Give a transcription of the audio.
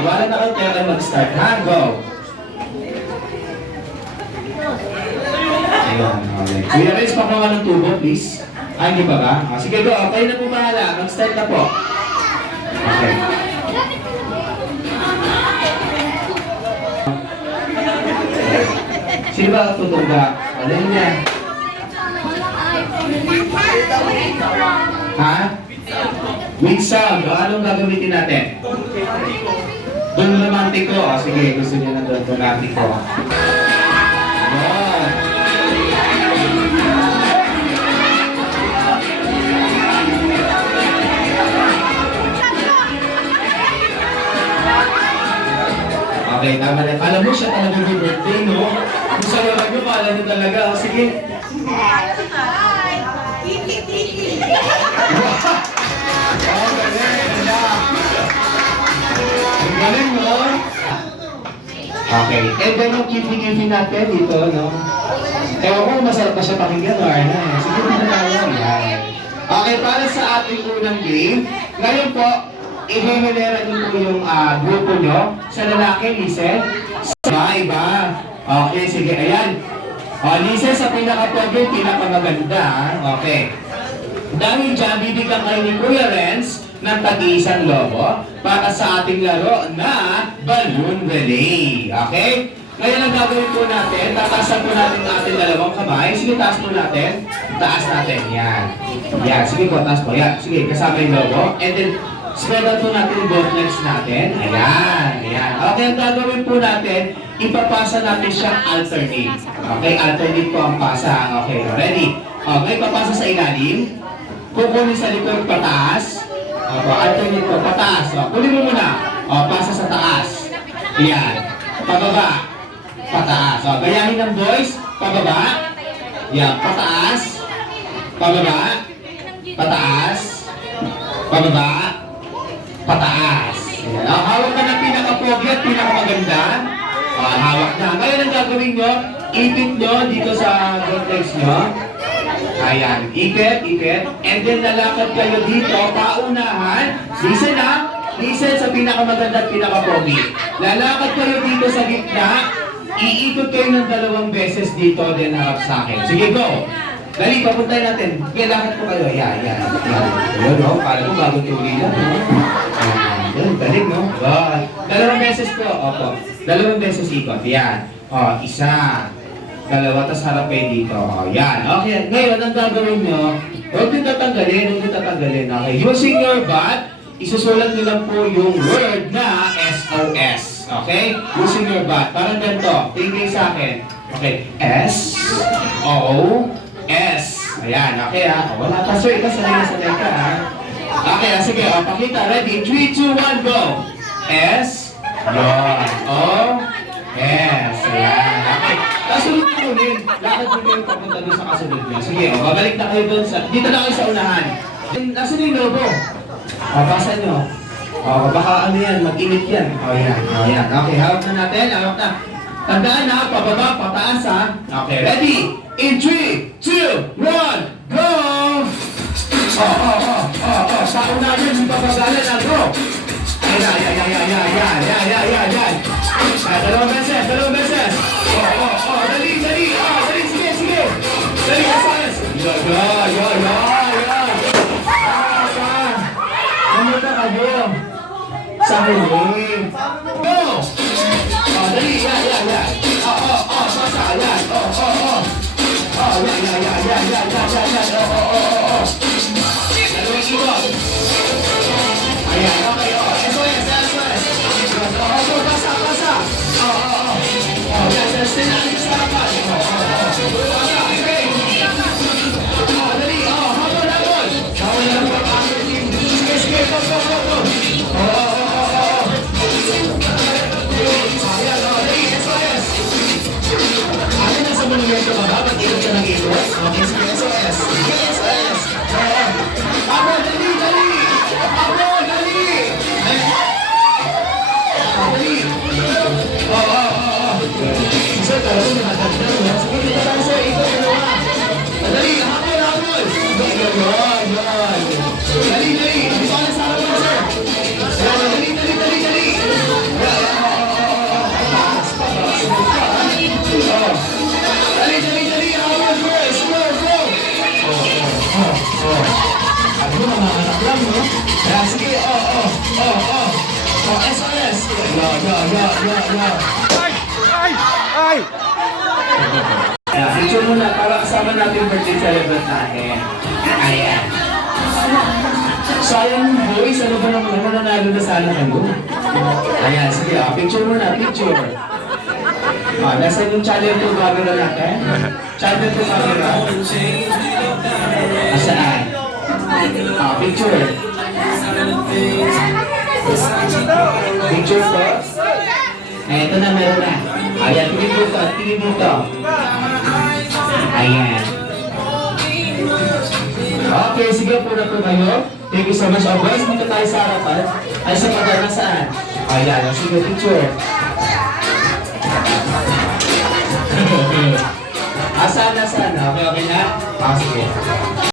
Wala na kayo, kaya kayo mag-start. Ha? Go! Ayun, okay. Kuya Renz, pakawa ng tubo, please. Ay, hindi ba ba? Sige, go. Kayo na po bahala. Mag-start na po. Okay. Sino ba tutuga? Ano yun yan? Ha? With sound. O, anong gagamitin natin? Doon romantiko. O, sige, gusto niya na doon romantiko. Ayan. Okay, tama na. Alam mo siya talaga yung birthday, no? Kung sa laman nyo, paalam nyo talaga. O, sige. Ang galing, no? Okay. And then yung kipi-kipi natin dito, no? Ewan ko, masarap na siya pakinggan, no? Sige, na tayo. Okay, para sa ating unang game, ngayon po, i-hemelera nyo po yung grupo nyo. Sa lalaki, listen. Sa iba. Okay, sige, ayan. Listen, sa pinaka-pogi, pinaka-maganda. Okay. Dahil dyan, bibigyan kayo ni Kuya Renz ng tag-iisang lobo para sa ating laro na balloon relay. Okay? Ngayon ang gagawin po natin, tatasan po natin ang ating dalawang kamay. Sige, taas po natin. Taas natin. Yan. Yan. Sige po, taas po. Yan. Sige, kasama yung lobo. And then, spread out po natin both legs natin. Ayan. Ayan. Okay, ang gagawin po natin, ipapasa natin siyang alternate. Okay, alternate po ang pasa. Okay, ready? Okay, papasa sa ilalim. Kukunin sa likod pataas. Okay, alternate po, pataas. Kunin mo muna. Pasa sa taas. Ayan. Pababa. Pataas. Gayahin ng boys. Pababa. Ayan, pataas. Pababa. Pataas. Pababa. Pataas. Ayan. Hawak ka ng pinaka-pogi at pinaka-maganda. Hawak na. Ngayon ang gagawin nyo, ipit nyo dito sa legs nyo. Ayan. Ipit, ipit. And then lalakad kayo dito, paunahan. Listen ha. Listen sa pinaka-maganda at pinaka-pogi. Lalakad kayo dito sa gitna. Iikot kayo ng 2 beses dito, then harap sa akin. Sige, go! Dali, papuntay natin. Kailangan po kayo. Ayan, ayan. Ayan, no? Kala ko bagong tuli lang, no? Ayan, galing, no? 2 beses po. Opo. 2 beses ikot. Ayan. Isa. 2, tas harap kayo dito. Ayan. Okay. Ngayon, ang gagawin nyo, huwag nyo tatanggalin. Huwag nyo tatanggalin. Okay. Using your butt, isusulat nyo lang po yung word na SOS. Okay? Using your butt. Parang ganito. Tingin sa akin. Okay. S-O-S. Ayan. Okay ha. Wala pa sir. Ikaw sanay ka ha. Okay. Sige. Pakita. Ready? 3, 2, 1, go. S. O-S. Ayan. Okay. Kasunod ko ulit. Lakad mo kayo papunta doon sa kasunod nyo. Sige. Babalik na kayo doon sa... Dito na kayo sa unahan. Nasaan yung lobo? Pasa nyo. Baka ano yan, mag-init yan. Yan. Okay, hawak na natin. Hawak na. Tandaan na, pababa, pataas ha. Okay, ready? In 3, 2, 1, go! Sa unahan, yung papagalan na, go! Yan. 2 beses. Dali. Sige. Dali, asas. Ano na kayo? Sa huli. Go! Dali, yan. Masa, yan. Dalawang ikot. Ayan, okay, SOS. Pasa. Yan, stay natin sa harapan. Pasa, okay. Dali, habol. Sige, go. Monumento ka ba? Mag-ikot ka ng ikot? Okay, sige, SOS. Oh, SOS! Yeah. Picture muna para kasama natin yung birthday celebrant natin. Ayan. Sayang boys, ano ba naman nanalo na sana kayo? Ayan, sige, picture muna, picture. Nasaan yung channel to camera natin? Channel to camera. Asaan? Picture. Picture po. Ito na, meron na. Ayan, tingin mo to. Ayan. Okay, sige po na po kayo. Thank you so much. Boys, dito tayo sa harapan. Ay, sa pagkana saan? Ayan, sige, picture. Asana? Okay na? Sige.